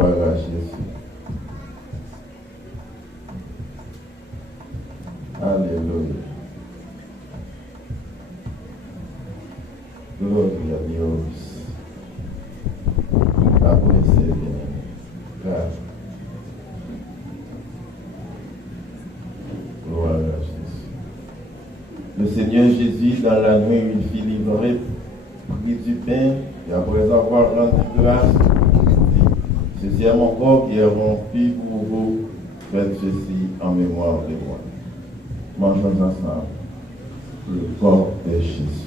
Gloire à Jésus. Alléluia. Gloria a Dios. Appreciez bien. Grâce. Gloire à Jésus. Le Seigneur Jésus, dans la nuit où il fit livrer, prit du pain, et après avoir rendu grâce, dit, ceci est mon corps qui est rompu pour vous, faites ceci en mémoire de moi. Mangeons ensemble le corps de Jésus.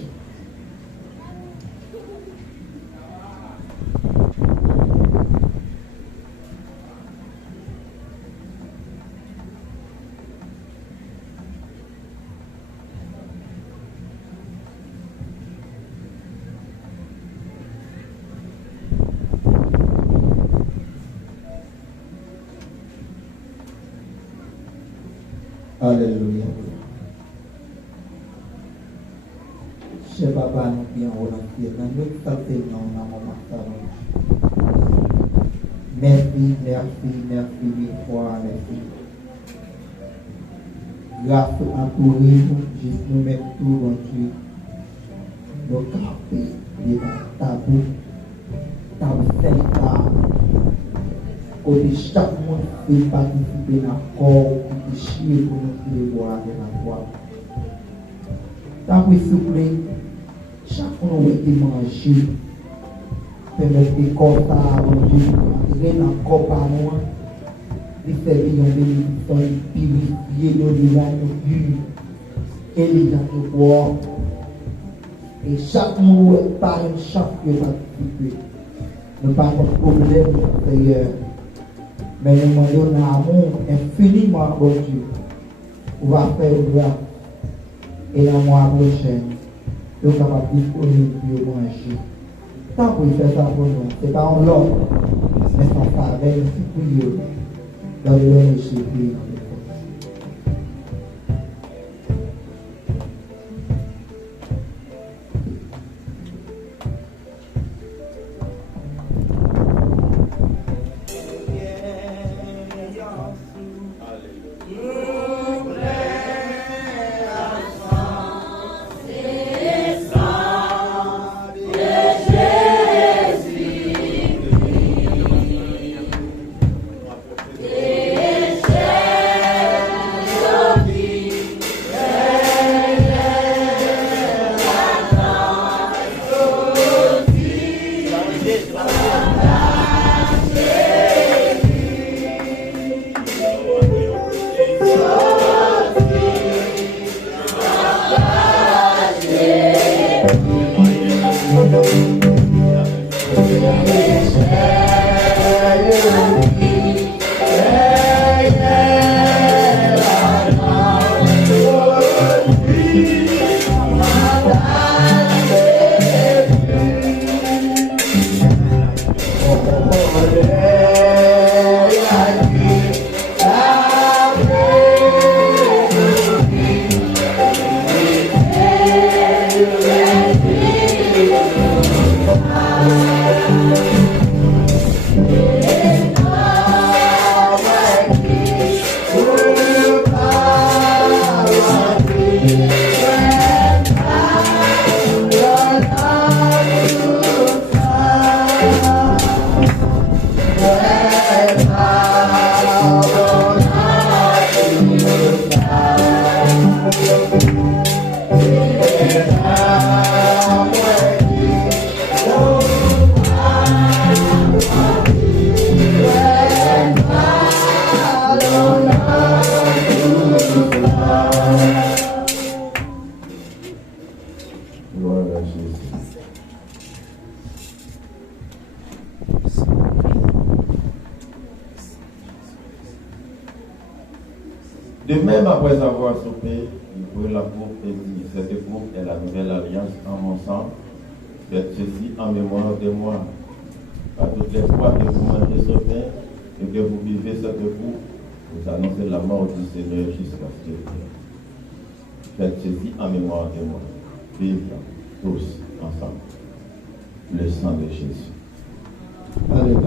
Alléluia. Cher Papa, nous bien volontiers. Nous t'appelons dans mon matin. Merci, merci mille fois, merci. Grâce à pour nous, juste nous mettre tout dans Dieu. Nos capés, les tabous, côté chaque monde qui participe dans le corps, qui chie pour nous les voir de la voix. T'as s'il vous plaît, chaque fois qui mange, permettre que corps à manger, entrer dans le corps à moi, les servir en bénédiction, purifier nos liens, nos yeux, élégant de boire. Et chaque mot est par un chaque qui participe. Nous pas de problème, Seigneur. Mais nous demandons un amour infiniment bon Dieu. On va faire grâce. Et dans le mois prochain, nous sommes capables de disponible pour manger. Tant pour faire ça pour nous, ce n'est pas en l'ordre, mais sans faveur, c'est pour Dieu. Dans le nom de Jésus. De même, après avoir soupé, il prit la coupe et dit, cette coupe est la nouvelle alliance en mon sang. Faites ceci en mémoire de moi. À toutes les fois que vous mangez ce pain et que vous buvez cette coupe, vous annoncez la mort du Seigneur jusqu'à ce qu'il vienne. Faites ceci en mémoire de moi. Vivons tous ensemble le sang de Jésus. Alléluia.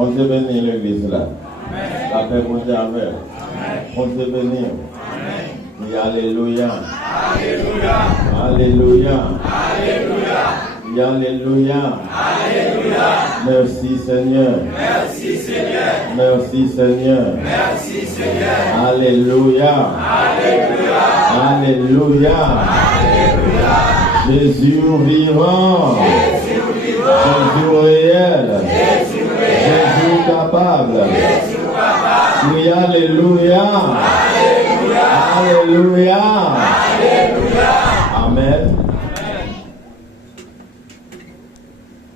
On te bénit l'église là. La paix pour avec. On te bénit. Oui, alléluia. Alléluia. Alléluia. Oui, alléluia. Alléluia. Merci Seigneur. Merci Seigneur. Merci Seigneur. Merci Seigneur. Alléluia. Alléluia. Alléluia. Alléluia. Jésus vivant. Jésus réel. Jésus capable. Oui, alléluia. Alléluia. Alléluia. Amen.